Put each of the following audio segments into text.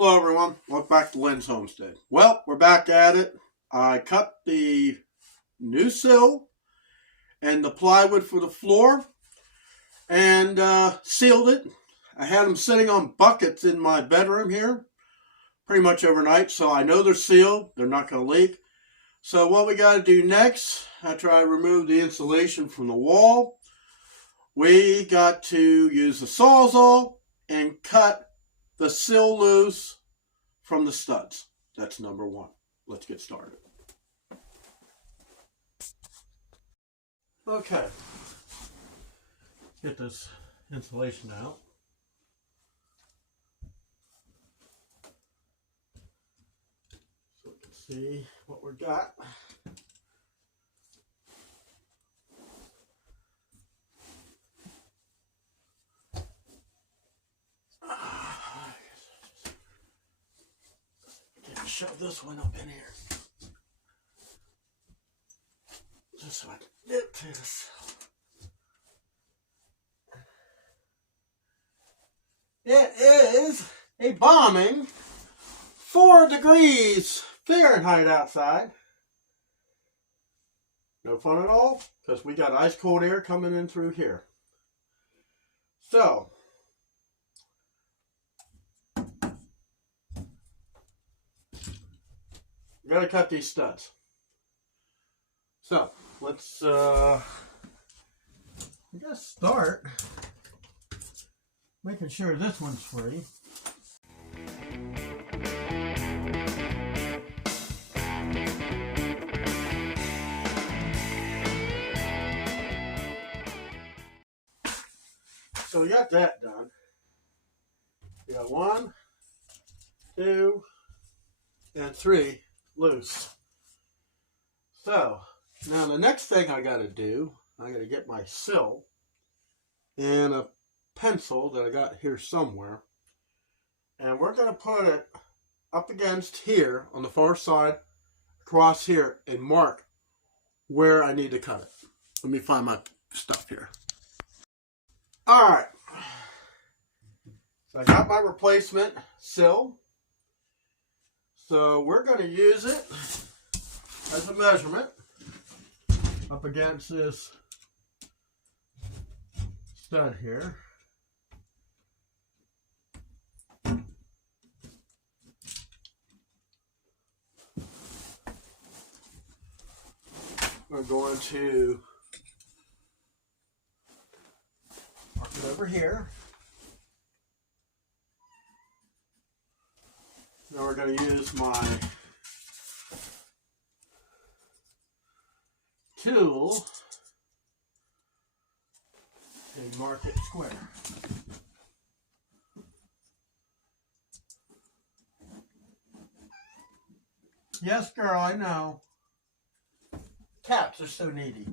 Hello everyone, welcome back to Lynn's Homestead. Well, we're back at it. I cut the new sill and the plywood for the floor and sealed it. I had them sitting on buckets in my bedroom here pretty much overnight, so I know they're sealed. They're not going to leak. So what we got to do next, after I remove the insulation from the wall, we got to use the Sawzall and cut the sill loose from the studs. That's number one. Let's get started. Okay. Get this insulation out. So we can see what we got. Shove this one up in here just so I can get to this. It is a bombing 4 degrees Fahrenheit outside. No fun at all because we got ice cold air coming in through here. So we gotta cut these studs. So let's I guess start making sure this one's free. So we got that done. We got 1, 2, and 3 loose. So now the next thing I got to do, I got to get my sill and a pencil that I got here somewhere, and we're going to put it up against here on the far side, across here, and mark where I need to cut it. Let me find my stuff here. All right. So I got my replacement sill. So we're going to use it as a measurement up against this stud here. We're going to mark it over here. Now we're going to use my tool and mark it square. Yes, girl, I know. Cats are so needy.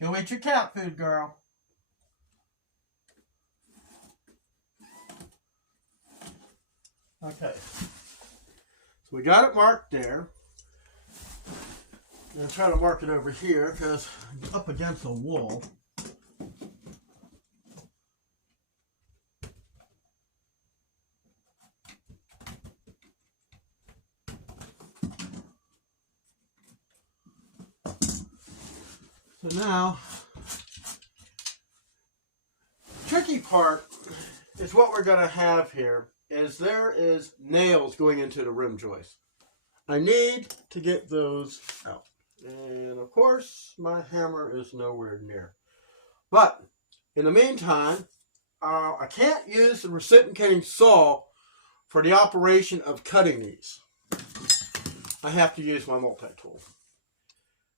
Go eat your cat food, girl. Okay. So we got it marked there. I'm going to try to mark it over here because I'm up against a wall. So now, tricky part is what we're going to have here is there is nails going into the rim joist. I need to get those out. And of course, my hammer is nowhere near. But in the meantime, I can't use the reciprocating saw for the operation of cutting these. I have to use my multi-tool.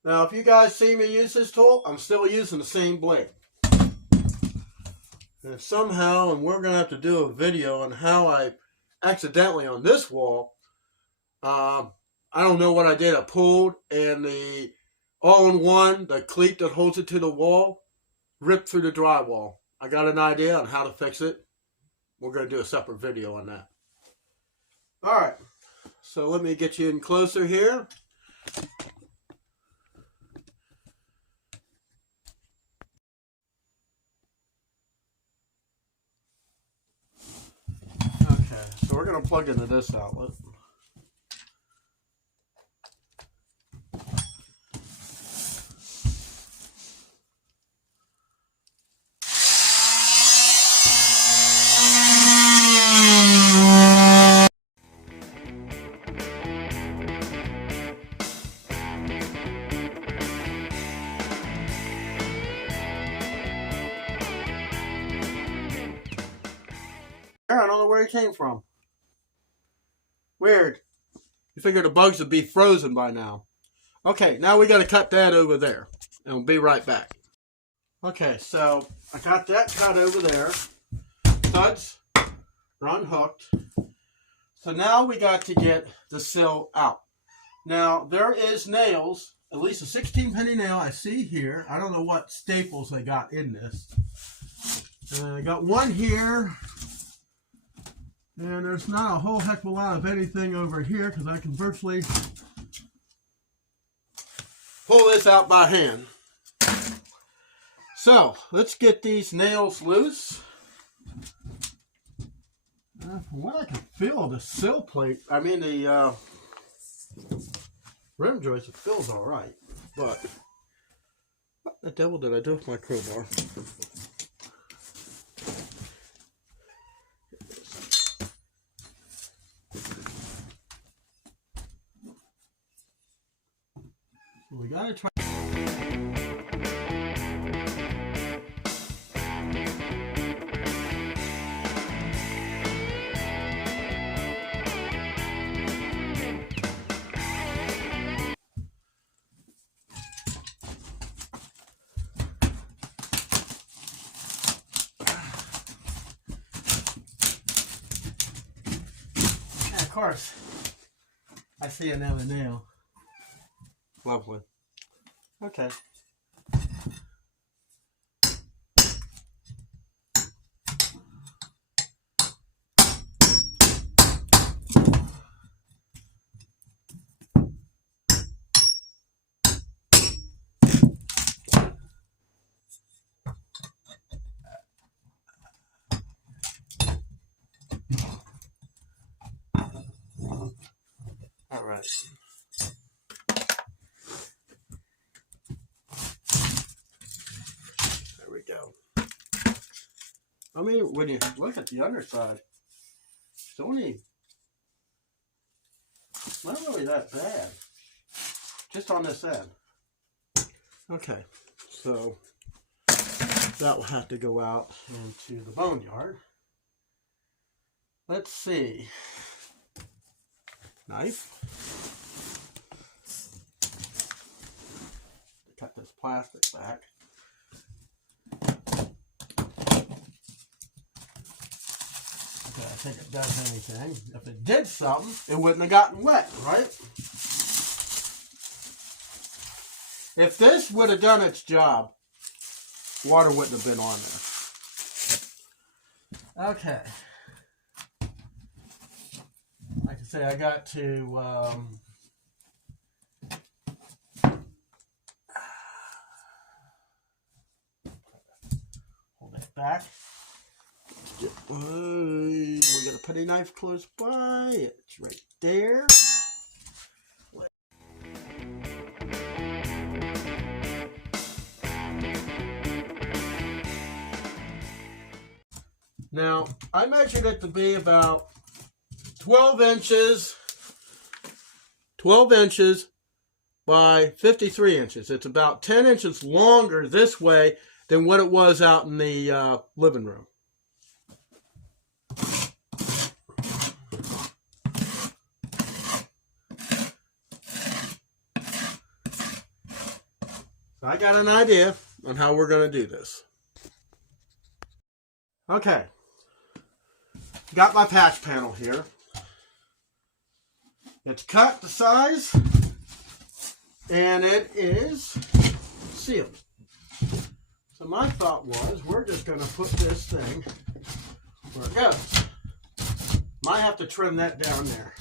Now, if you guys see me use this tool, I'm still using the same blade. And somehow, and we're going to have to do a video on how I accidentally on this wall, I don't know what I did. I pulled and the all-in-one, the cleat that holds it to the wall, ripped through the drywall. I got an idea on how to fix it. We're going to do a separate video on that. All right. So let me get you in closer here. so we're going to plug into this outlet. I don't know where he came from. Weird. You figure the bugs would be frozen by now. Okay, now we got to cut that over there. And we'll be right back. Okay, so I got that cut over there. Studs are unhooked. So now we got to get the sill out. Now, there is nails, at least a 16-penny nail I see here. I don't know what staples they got in this. I got one here. And there's not a whole heck of a lot of anything over here because I can virtually pull this out by hand. So, let's get these nails loose. From what I can feel, the sill plate, the rim joist, it feels alright. But, what the devil did I do with my crowbar? We gotta try. And of course, I see another nail. Lovely. Okay. All right. Go. I mean, when you look at the underside, it's only not really that bad. Just on this end. Okay, so that will have to go out into the boneyard. Let's see. Knife. Cut this plastic back. I think it does anything. If it did something, it wouldn't have gotten wet, right? If this would have done its job, water wouldn't have been on there. Okay. Like I say, I got to hold it back. We got a putty knife close by. It's right there. Now, I measured it to be about 12 inches by 53 inches. It's about 10 inches longer this way than what it was out in the living room. I got an idea on how we're going to do this. Okay. Got my patch panel here. It's cut to size and it is sealed. So my thought was we're just going to put this thing where it goes. Might have to trim that down there.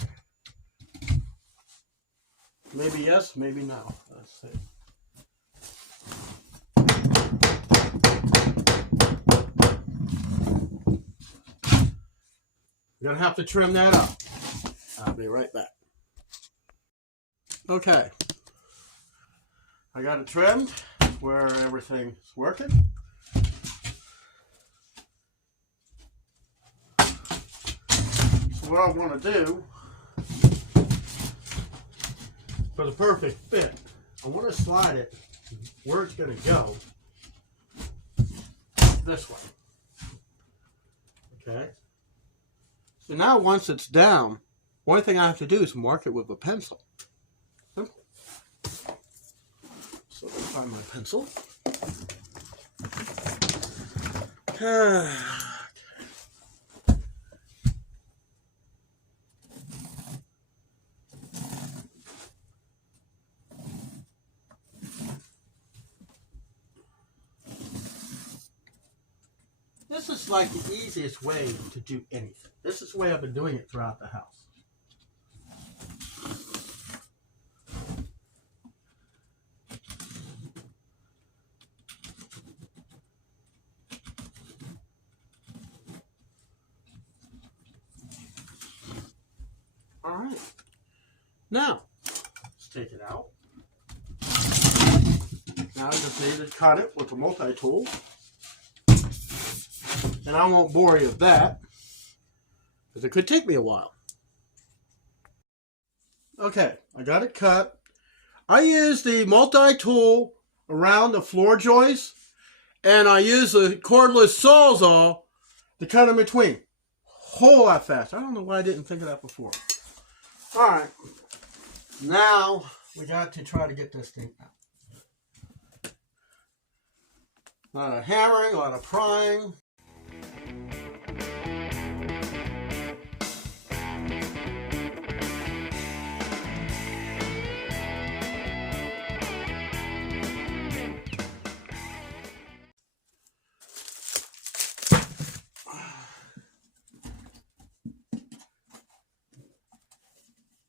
Maybe yes, maybe no. Let's see. I'm going to have to trim that up. I'll be right back. Okay. I got it trimmed where everything's working. So what I want to do for the perfect fit, I want to slide it where it's going to go this way. Okay. So now once it's down, one thing I have to do is mark it with a pencil. Simple. So let me find my pencil. Okay. This is like the easiest way to do anything. This is the way I've been doing it throughout the house. All right. Now, let's take it out. Now I just need to cut it with the multi-tool. And I won't bore you with that, because it could take me a while. Okay, I got it cut. I use the multi-tool around the floor joists, and I use the cordless Sawzall to cut in between. Whole lot faster. I don't know why I didn't think of that before. All right, now we got to try to get this thing out. A lot of hammering, a lot of prying.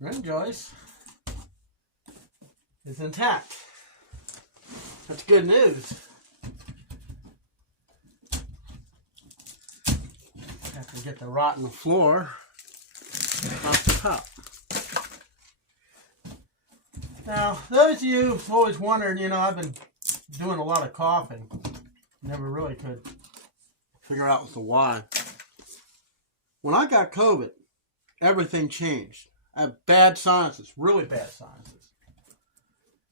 Rim joist is intact. That's good news. Have to get the rotten floor off the top. Now, those of you who've always wondered, you know, I've been doing a lot of coughing. Never really could figure out the why. When I got COVID, everything changed. I have bad sinuses, really bad sinuses.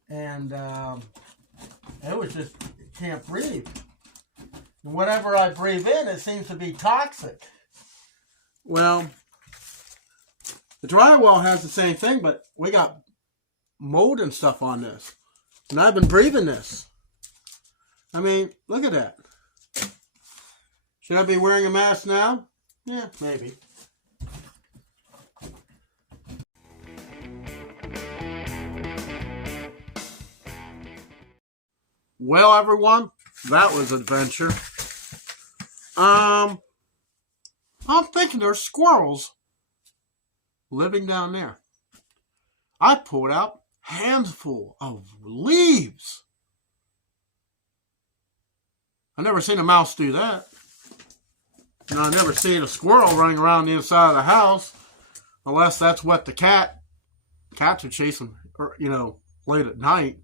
And it was just, can't breathe. And whatever I breathe in, it seems to be toxic. Well, the drywall has the same thing, but we got mold and stuff on this. And I've been breathing this. I mean, look at that. Should I be wearing a mask now? Yeah, maybe. Well, everyone, that was an adventure. I'm thinking there's squirrels living down there. I pulled out a handful of leaves. I've never seen a mouse do that. And I've never seen a squirrel running around the inside of the house, unless that's what the cats are chasing, you know, late at night.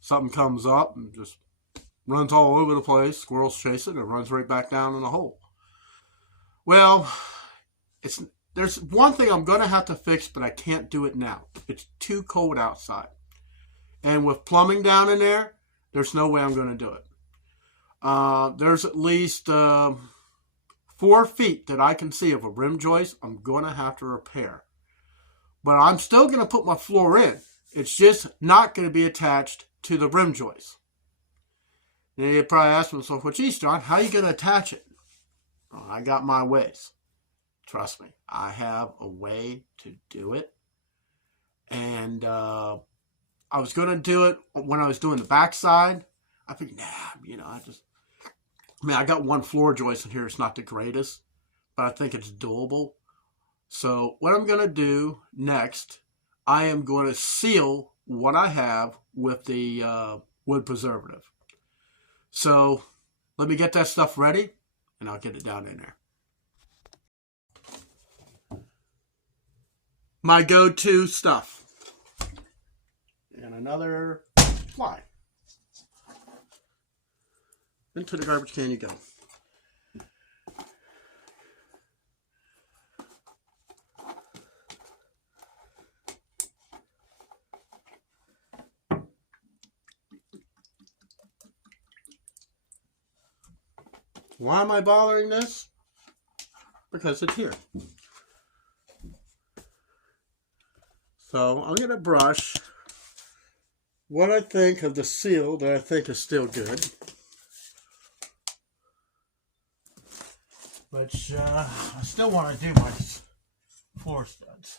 Something comes up and just runs all over the place. Squirrels chase it and runs right back down in the hole. Well, there's one thing I'm going to have to fix, but I can't do it now. It's too cold outside. And with plumbing down in there, there's no way I'm going to do it. There's at least 4 feet that I can see of a rim joist I'm going to have to repair. But I'm still going to put my floor in. It's just not going to be attached to the rim joist. And you probably ask yourself, well, geez, John, how are you going to attach it? Well, I got my ways. Trust me, I have a way to do it. And I was going to do it when I was doing the backside. I figured, you know, I got one floor joist in here. It's not the greatest, but I think it's doable. So what I'm going to do next, I am going to seal what I have with the wood preservative. So let me get that stuff ready, and I'll get it down in there. my go-to stuff. And another fly. Into the garbage can you go. Why am I bothering this? Because it's here. So I'm going to brush what I think of the seal that I think is still good. Which I still want to do my floor studs.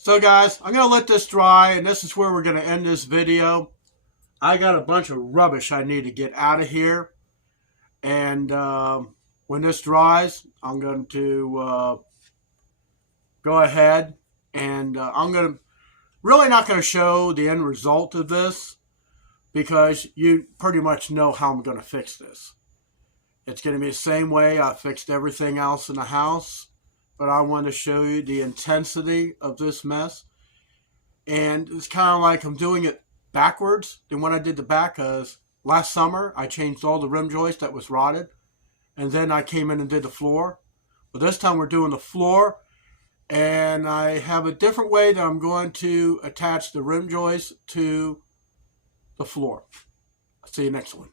So guys, I'm going to let this dry, and this is where we're going to end this video. I got a bunch of rubbish I need to get out of here. And when this dries, I'm going to go ahead and I'm going to really not going to show the end result of this because you pretty much know how I'm going to fix this. It's going to be the same way I fixed everything else in the house. But I want to show you the intensity of this mess. And it's kind of like I'm doing it backwards than when I did the back, because last summer I changed all the rim joist that was rotted. And then I came in and did the floor. But this time we're doing the floor. And I have a different way that I'm going to attach the rim joist to the floor. I'll see you next one.